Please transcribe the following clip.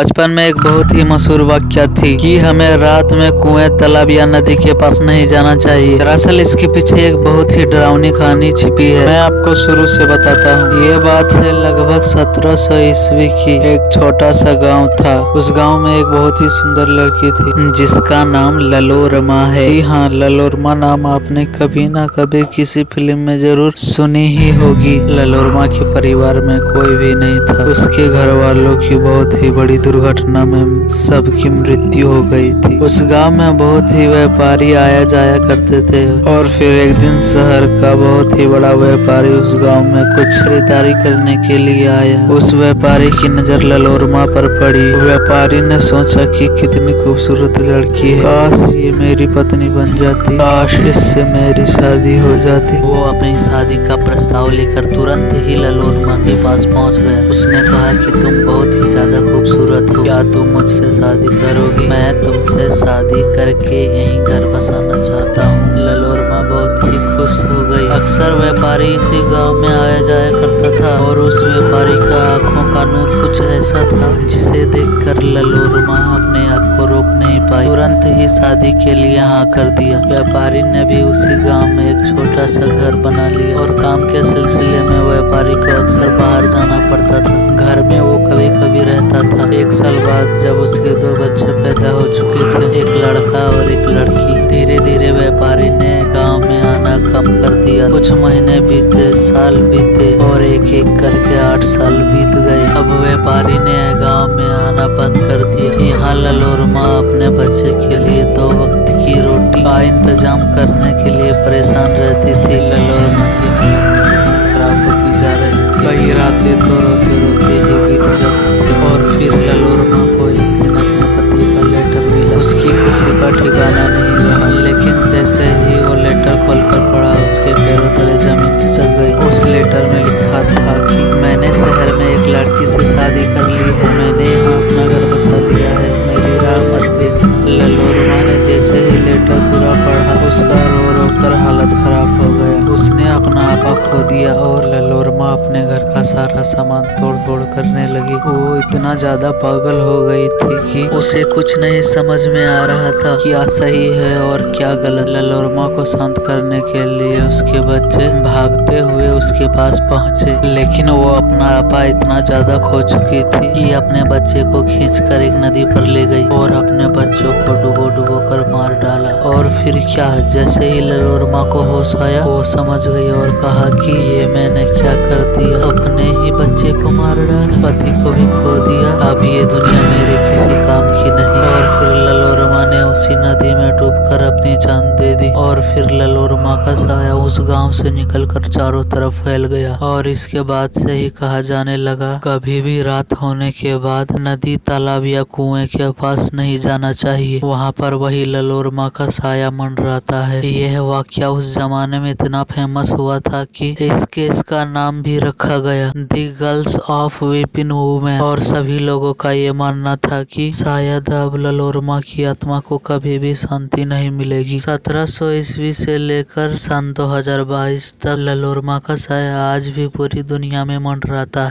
बचपन में एक बहुत ही मशहूर वाक्य थी कि हमें रात में कुएं, तालाब या नदी के पास नहीं जाना चाहिए। दरअसल इसके पीछे एक बहुत ही डरावनी कहानी छिपी है। मैं आपको शुरू से बताता हूँ। ये बात है लगभग 1700 ईस्वी की। एक छोटा सा गांव था। उस गांव में एक बहुत ही सुंदर लड़की थी जिसका नाम ललोरमा है। जी हाँ, ललोरमा नाम आपने कभी ना कभी किसी फिल्म में जरूर सुनी ही होगी। ललोरमा के परिवार में कोई भी नहीं था। उसके घर वालों की बहुत ही बड़ी दुर्घटना में सबकी मृत्यु हो गई थी। उस गांव में बहुत ही व्यापारी आया जाया करते थे और फिर एक दिन शहर का बहुत ही बड़ा व्यापारी उस गांव में कुछ खरीदारी करने के लिए आया। उस व्यापारी की नजर ललोरमा पर पड़ी। व्यापारी ने सोचा कि कितनी खूबसूरत लड़की है, काश ये मेरी पत्नी बन जाती, काश इससे मेरी शादी हो जाती। वो अपनी शादी का प्रस्ताव लेकर तुरंत ही ललोरमा के पास पहुंच गया। उसने कहा कि तुम बहुत ही ज्यादा खूबसूरत हो, क्या तुम मुझसे शादी करोगी? मैं तुमसे शादी करके यहीं घर बसाना चाहता हूँ। ललोरमा बहुत ही खुश हो गई। अक्सर व्यापारी इसी गांव में आया जाया करता था और उस व्यापारी का आंखों का नूर कुछ ऐसा था जिसे देखकर ललोरमा अपने आप को रोक नहीं पाई। तुरंत ही शादी के लिए हाँ कर दिया। व्यापारी ने भी उसी गांव में एक छोटा सा घर बना लिया और काम के सिलसिले में व्यापारी को अक्सर बाहर जाना पड़ता था। घर में वो कभी कभी रहता था। एक साल बाद जब उसके 2 बच्चे पैदा हो चुके थे, एक लड़का और एक लड़की, धीरे धीरे व्यापारी ने गांव में आना कम कर दिया। कुछ महीने बीते, साल बीते और एक एक करके 8 साल बीत गए। अब व्यापारी ने गांव में आना बंद कर दिया। यहाँ ललोरमा अपने बच्चे के लिए 2 वक्त की रोटी का इंतजाम करने के लिए परेशान रहती थी। ललोरमा की हालत खराब होती जा रही थी। कई रातें तो रोते रोते ही बीत जाती थी और फिर ललोरमा को एक दिन अपने पति का लेटर मिला। उसकी खुशी का ठिकाना नहीं रहा, लेकिन जैसे ही वो लेटर खोलकर पढ़ा, उसके पैरों तले जमीन खिसक गई। उस लेटर में लिखा था कि मैंने शहर में एक लड़की से शादी कर ली है, मैंने यहाँ अपना घर बसा लिया है, मेरी राह मत देखना। ललोरमा ने जैसे ही लेटर पूरा पढ़ा, उसका रो रो कर हालत खराब हो गया। उसने अपना आपा खो दिया और ललोरमा अपने घर का सारा सामान तोड़ फोड़ करने लगी। वो इतना ज्यादा पागल हो गई थी कि उसे कुछ नहीं समझ में आ रहा था क्या सही है और क्या गलत। ललोरमा को शांत करने के लिए उसके बच्चे भागते हुए उसके पास पहुंचे, लेकिन वो अपना आपा इतना ज्यादा खो चुकी थी कि अपने बच्चे को खींचकर एक नदी पर ले गई और अपने बच्चों को डुबो डुबो कर मार डाला। और फिर क्या, जैसे ही ललोरमा को होश आया, वो समझ गई और कहा कि ये मैंने क्या कर दिया, अपने ही बच्चे को मार डाला, पति को भी खो दिया, अब ये दुनिया मेरे किसी काम की नहीं। और फिर ललोरमा ने उसी नदी में डूबकर अपनी जान दे दी और फिर ललोरमा का साया उस गांव से निकलकर चारों तरफ फैल गया। और इसके बाद से ही कहा जाने लगा, कभी भी रात होने के बाद नदी, तालाब या कुएं के पास नहीं जाना चाहिए, वहाँ पर वही ललोरमा का साया मंडराता है। यह वाक्या उस जमाने में इतना फेमस हुआ था कि इस केस का नाम भी रखा गया, दी गर्ल्स ऑफ वीपिंग वुमेन। और सभी लोगों का ये मानना था कि शायद अब ललोरमा की आत्मा को कभी भी शांति नहीं मिलेगी। 1700 ईस्वी से लेकर सन 2022 तक ललोरमा का साया आज भी पूरी दुनिया में मंडराता है।